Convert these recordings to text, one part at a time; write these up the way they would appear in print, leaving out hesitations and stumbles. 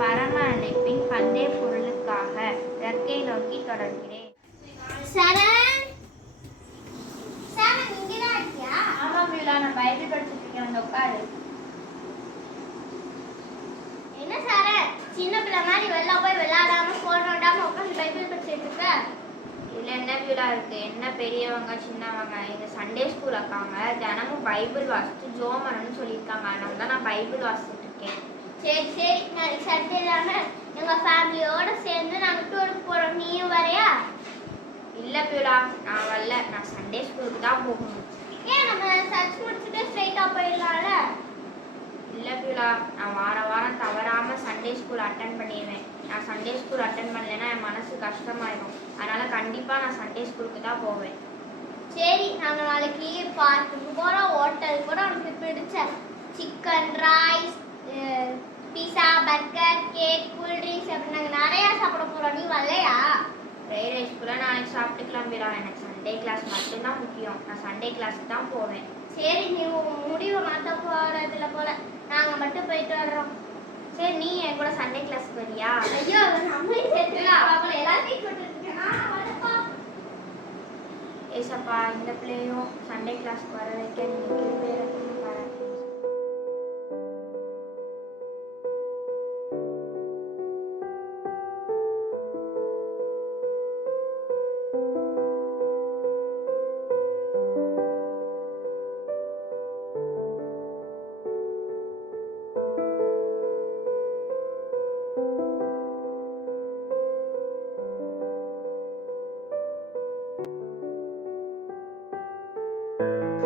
பரம அழைப்பின் பந்தய பொருளுக்காக இலக்கை நோக்கி தொடர்கிறேன். ஆமா பியூலா, நான் பைபிள் படிச்சுட்டு இருக்கேன். வந்து உட்காரு. என்ன சார சின்ன பிள்ளை மாதிரி வெளில போய் விளையாடாம போன் நோண்டாம உட்காந்து பைபிள் படிச்சுட்டு இருக்க? இதுல என்ன பியூலா இருக்கு? என்ன பெரியவங்க சின்னவங்க எங்க சண்டே ஸ்கூல் அக்காங்க தினமும் பைபிள் வாசிச்சு ஜோமன்னு சொல்லியிருக்காங்க. அதனால தான் நான் பைபிள் வாசிச்சுட்டு இருக்கேன். சரி சரி, நாளைக்கு சண்டே தானே, எங்க ஃபேமிலியோட சேர்ந்து நாங்கள் டூருக்கு போறோம். நீயும் வரையா? இல்ல பியூலா, நான் வரல. நான் சண்டே ஸ்கூலுக்கு தான் போகணும். ஏன் நம்ம சர்ச் முடிச்சுட்டு ஸ்ட்ரைட்டா போயிடலாம்ல? இல்ல பியூலா, நான் வாரம் தவறாம சண்டே ஸ்கூல் அட்டன் பண்ணிடுவேன். நான் சண்டே ஸ்கூல் அட்டன் பண்ணலைன்னா என் மனசு கஷ்டமாயிடும். அதனால கண்டிப்பா நான் சண்டே ஸ்கூலுக்கு தான் போவேன். சரி, நாங்கள் நாளைக்கு பார்க்குக்கு போகிறோம். ஹோட்டலுக்கு கூட உனக்கு பிடிச்ச சிக்கன் ரைஸ், பீஸா, பர்கர், கேக், கூல்ட்ரிங்க்ஸ் அப்படி நாங்கள் நிறையா சாப்பிட போகிறோம். நீ வரலையா? ஃப்ரைட் ரைஸ் கூட நாளைக்கு சாப்பிட்டுக்கலாம் பியூலா. எனக்கு சண்டே கிளாஸ் மட்டும்தான் முக்கியம். நான் சண்டே கிளாஸுக்கு தான் போவேன். சரி, நீ முடிவை மாற்ற போகிறதுல போல, நாங்கள் மட்டும் போயிட்டு வர்றோம். சரி, நீ என் கூட சண்டே கிளாஸ் வரியா? ஐயோ, நம்மளையும் சேர்த்துக்கலாம். எல்லாத்தையும் போட்டுருக்கேன். ஏசப்பா, இந்த பிள்ளையும் சண்டே கிளாஸ்க்கு வர வைக்க நீங்க கிருபையை பாராட்டுங்க.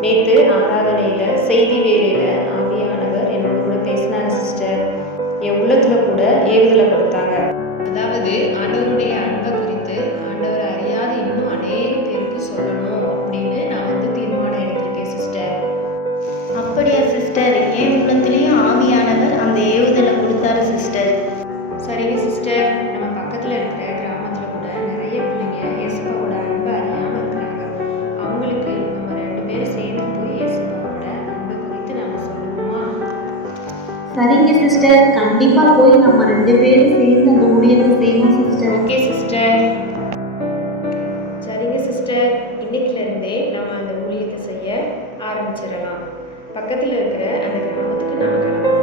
நேற்று ஆராதனையில் செய்தி வேலையில் ஆவியானவர் என்னோட கூட பேசினாங்க சிஸ்டர். என் உள்ளத்தில் கூட ஏவுதலை கொடுத்தாங்க. அதாவது ஆண்டவருடைய அன்பை குறித்து ஆண்டவரை அறியாத இன்னும் அநேக பேருக்கு சொல்லணும் அப்படின்னு நான் தீர்மானம் எடுத்திருக்கேன் சிஸ்டர். அப்படியா சிஸ்டர்? என் உள்ளத்துலேயும் ஆவியானவர் அந்த ஏவுதலை கொடுத்தாரு சிஸ்டர். சரிங்க சிஸ்டர், நம்ம பக்கத்தில் இருக்கிற கிராமத்தில் கூட நிறைய பிள்ளைங்க இயேசுவோட அன்பை அறியாமல் இருக்கிறாங்க. அவங்களுக்கு நம்ம 2 பேரும் சேர்ந்து போய் இயேசுவோட அன்பை குறித்து நம்ம சொல்லுவோமா? சரிங்க சிஸ்டர், கண்டிப்பாக போய் நம்ம 2 பேரும் சேர்ந்து அந்த ஊழியத்தை செய்வோம் சிஸ்டர். Okay sister. சரிங்க சிஸ்டர், இன்னைக்குலேருந்தே நம்ம அந்த ஊழியத்தை செய்ய ஆரம்பிச்சிடலாம். பக்கத்தில் இருக்கிற அந்த கிராமத்துக்கு நம்ம கிளம்பலாம்.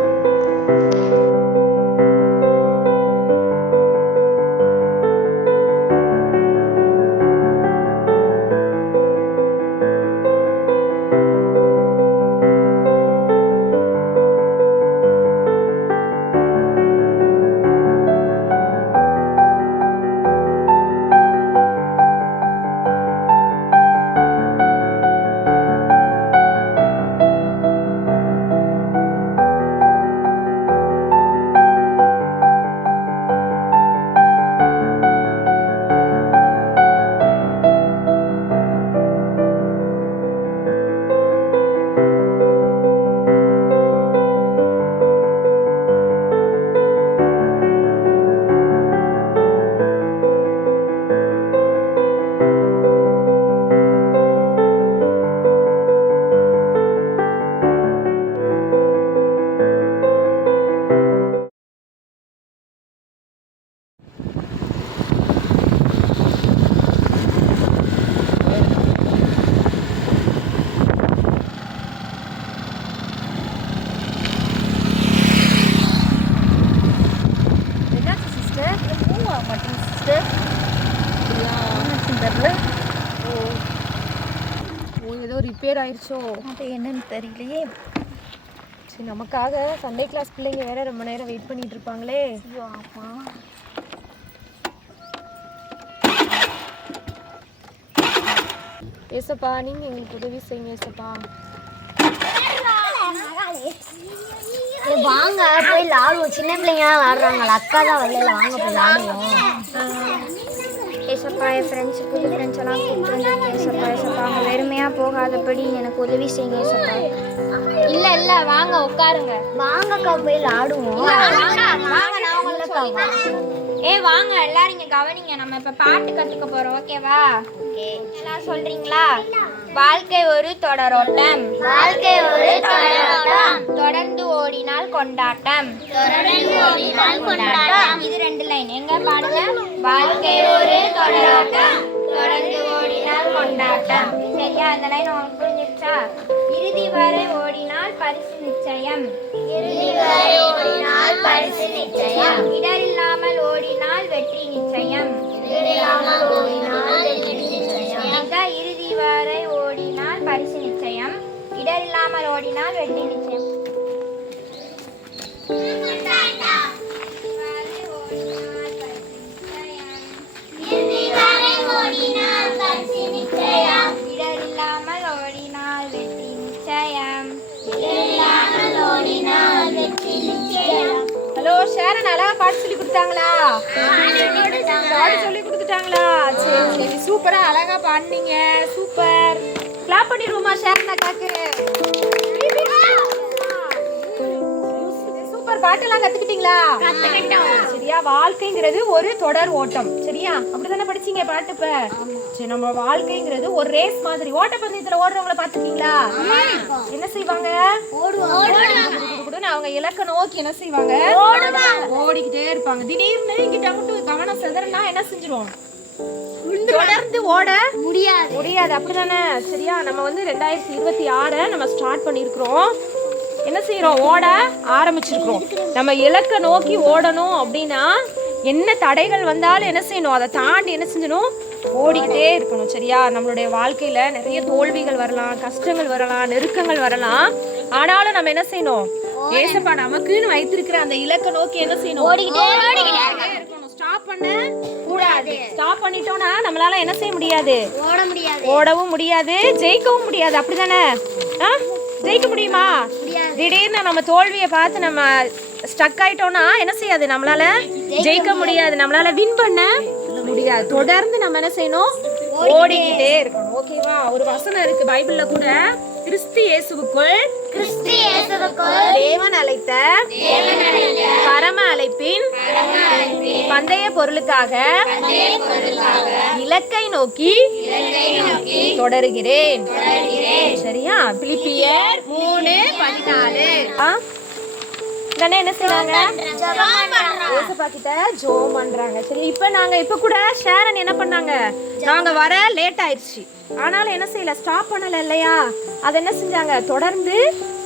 ஏதோ ரிப்பேர் ஆயிடுச்சோ? அது என்னன்னு தெரியலையே. சரி, நமக்காக சண்டே கிளாஸ் பிள்ளைங்க வேற ரொம்ப நேரம் வெயிட் பண்ணிட்டு இருப்பாங்களே. ஆமா, ஏசப்பா, நீங்க எங்களுக்கு உதவி செய்யுங்க ஏசப்பா. வாங்க போய் விளாடுவோம். சின்ன பிள்ளைங்க விளாடுறாங்களா? அக்கா தான் வரல, வாங்க போய் விளாடுவோம். ஏசப்பா, என் புது ஃப்ரெண்ட்ஸ் எல்லாம் கூப்பிட்டு ஏசப்பா, அவங்க வெறுமையாக போகாதபடி எனக்கு உதவி செய்யுங்க ஏசப்பா. இல்லை வாங்க உட்காருங்க. வாங்கக்கா போய் விளாடுவோம். வாங்க எல்லாரும் இங்கே கவனிங்க. நம்ம இப்போ பாட்டு கற்றுக்க போகிறோம், ஓகேவா? ஓகே, எல்லாம் சொல்கிறீங்களா? வாழ்க்கை ஒரு தொடரோட்டம், தொடர்ந்து ஓடினால் கொண்டாட்டம். இது 2 லைன். எங்க பாடுங்க. வாழ்க்கை ஒரு தொடராட்டம், தொடர்ந்து ஓடினால் கொண்டாட்டம். சரியா? அந்த லைன் உங்களுக்கு புரிஞ்சிருச்சா? இறுதி வரை ஓடினால் பரிசு நிச்சயம். இடர் இல்லாமல் ஓடினால் வெற்றி நிச்சயம். இறுதி வரை ஓடினால் பரிசு நிச்சயம், இடர் இல்லாமல் ஓடினால் வெற்றி நிச்சயம். இடர் இல்லாமல் ஓடினால் வெற்றி நிச்சயம். ஹலோ ஷேரன், அழகா பாட்டு சொல்லி கொடுத்தாங்களா? பாட்டு சொல்லி கொடுத்துட்டாங்களா? சரி சரி, சூப்பரா அழகா பாடுனீங்க. சூப்பர். கிளாப் பண்ணிடுவோமா ஷேரன் அக்காக்கு? சூப்பர். பாட்டெல்லாம் கத்துக்கிட்டீங்களா? சரியா? வாழ்க்கைங்கிறது ஒரு தொடர் ஓட்டம். சரியா? அப்படிதானே படிச்சீங்க பாட்டு? இப்ப சரி, நம்ம வாழ்க்கைங்கிறது ஒரு ரேஸ் மாதிரி. ஓட்டப்பந்தயத்துல ஓடுறவங்கள பாத்துக்கீங்களா? என்ன செய்வாங்க? அவங்க இலக்க நோக்கி என்ன செய்வாங்க? ஓடிக்கிட்டே இருப்பாங்க. திடீர்னு இங்கிட்ட மட்டும் கவனம் சிதறனா என்ன செஞ்சிரும்? தொடர்ந்து ஓட முடியாது. அப்படிதானே? சரியா? நம்ம வந்து 2026 நம்ம ஸ்டார்ட் பண்ணிருக்கிறோம். என்ன செய்யறோம்? ஓட ஆரம்பிச்சிருக்கிறோம். நம்ம இலக்க நோக்கி ஓடணும் அப்படின்னா என்ன தடைகள் வந்தாலும் என்ன செய்யணும்? அதை தாண்டி என்ன செஞ்சணும்? ஓடிக்கிட்டே இருக்கணும். சரியா? நம்மளுடைய வாழ்க்கையில நிறைய தோல்விகள் வரலாம், கஷ்டங்கள் வரலாம், நெருக்கங்கள் வரலாம். ஆனாலும் நம்ம என்ன செய்யணும்? ஏசப்பா நமக்குன்னு வைத்திருக்கிற அந்த இலக்க நோக்கி என்ன செய்யணும்? ஓடிக்கிட்டே இருக்கணும். ஸ்டாப் பண்ண கூடாது. ஸ்டாப் பண்ணிட்டோம்னா நம்மளால என்ன செய்ய முடியாது? ஓடவும் முடியாது, ஜெயிக்கவும் முடியாது. அப்படிதானே? ஜெயிக்க முடியுமா? திடீர்னு நம்ம தோல்வியை பார்த்து நம்ம ஸ்டக் ஆயிட்டோம்னா என்ன செய்யாது? நம்மளால ஜெயிக்க முடியாது, நம்மளால வின் பண்ண முடியாது. தொடர்ந்து நம்ம என்ன செய்யணும்? ஓடிக்கிட்டே இருக்கணும். ஓகேவா? ஒரு வசனம் இருக்கு பைபிள்ல கூட. கிறிஸ்து இயேசுவுக்குள் தேவன் அழைத்த பரம அழைப்பின் பந்தய பொருளுக்காக இலக்கை நோக்கி தொடருகிறேன். சரியா? பிலிப்பியர் 3:14. தானே என்ன செய்றாங்க? ஏசப்பா கிட்ட ஜெபம் பண்றாங்க. சரி, இப்ப கூட ஷேரன் என்ன பண்ணாங்க? நாங்க வர லேட் ஆயிடுச்சு, ஆனாலும் என்ன செய்யல? ஸ்டாப் பண்ணல இல்லையா? அதை என்ன செஞ்சாங்க? தொடர்ந்து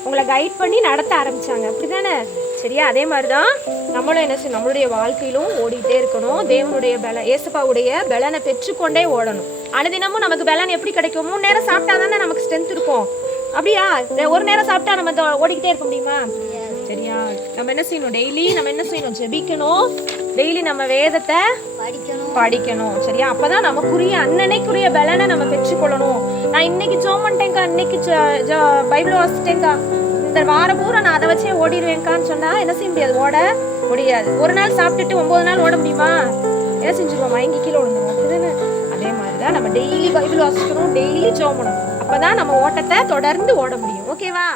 உங்களை கைட் பண்ணி நடத்த ஆரம்பிச்சாங்க. அப்படிதானே? சரியா? அதே மாதிரிதான் நம்மளும் என்ன செய்யணும்? நம்மளுடைய வாழ்க்கையிலும் ஓடிட்டே இருக்கணும். தேவனுடைய ஏசப்பாவுடைய பலனை பெற்றுக்கொண்டே ஓடணும். அனுதினமும் நமக்கு பலன் எப்படி கிடைக்கும்? 3 நேரம் சாப்பிட்டா தானே நமக்கு ஸ்ட்ரென்த் இருக்கும். அப்படியா? ஒரு நேரம் சாப்பிட்டா நம்ம ஓடிக்கிட்டே இருக்க முடியுமா? சரியா? நம்ம என்ன செய்யணும்? டெய்லி நம்ம என்ன செய்யணும்? ஜெபிக்கணும். டெய்லி நம்ம வேதத்தை படிக்கணும். சரியா? அப்பதான் நமக்குரிய அன்னன்னைக்குரிய பலனை நம்ம பெற்றுக்கொள்ளணும். நான் இன்னைக்கு ஜெபம் பண்ணிட்டேன்க்கா, இன்னைக்கு பைபிள் வாசிட்டேன்க்கா, இந்த வாரம் பூரா நான் அதை வச்சே ஓடிடுவேன்கான்னு சொன்னா என்ன செய்ய முடியாது? ஓட முடியாது. ஒரு நாள் சாப்பிட்டுட்டு 9 நாள் ஓட முடியுமா? என்ன செஞ்சிருவோம்? மயங்கி கீழே விழுந்துருவோம். அப்படிதானே? அதே மாதிரிதான் நம்ம டெய்லி பைபிள் வாசிக்கணும், டெய்லி ஜெபம் பண்ணணும். அப்பதான் நம்ம ஓட்டத்தை தொடர்ந்து ஓட முடியும். ஓகேவா?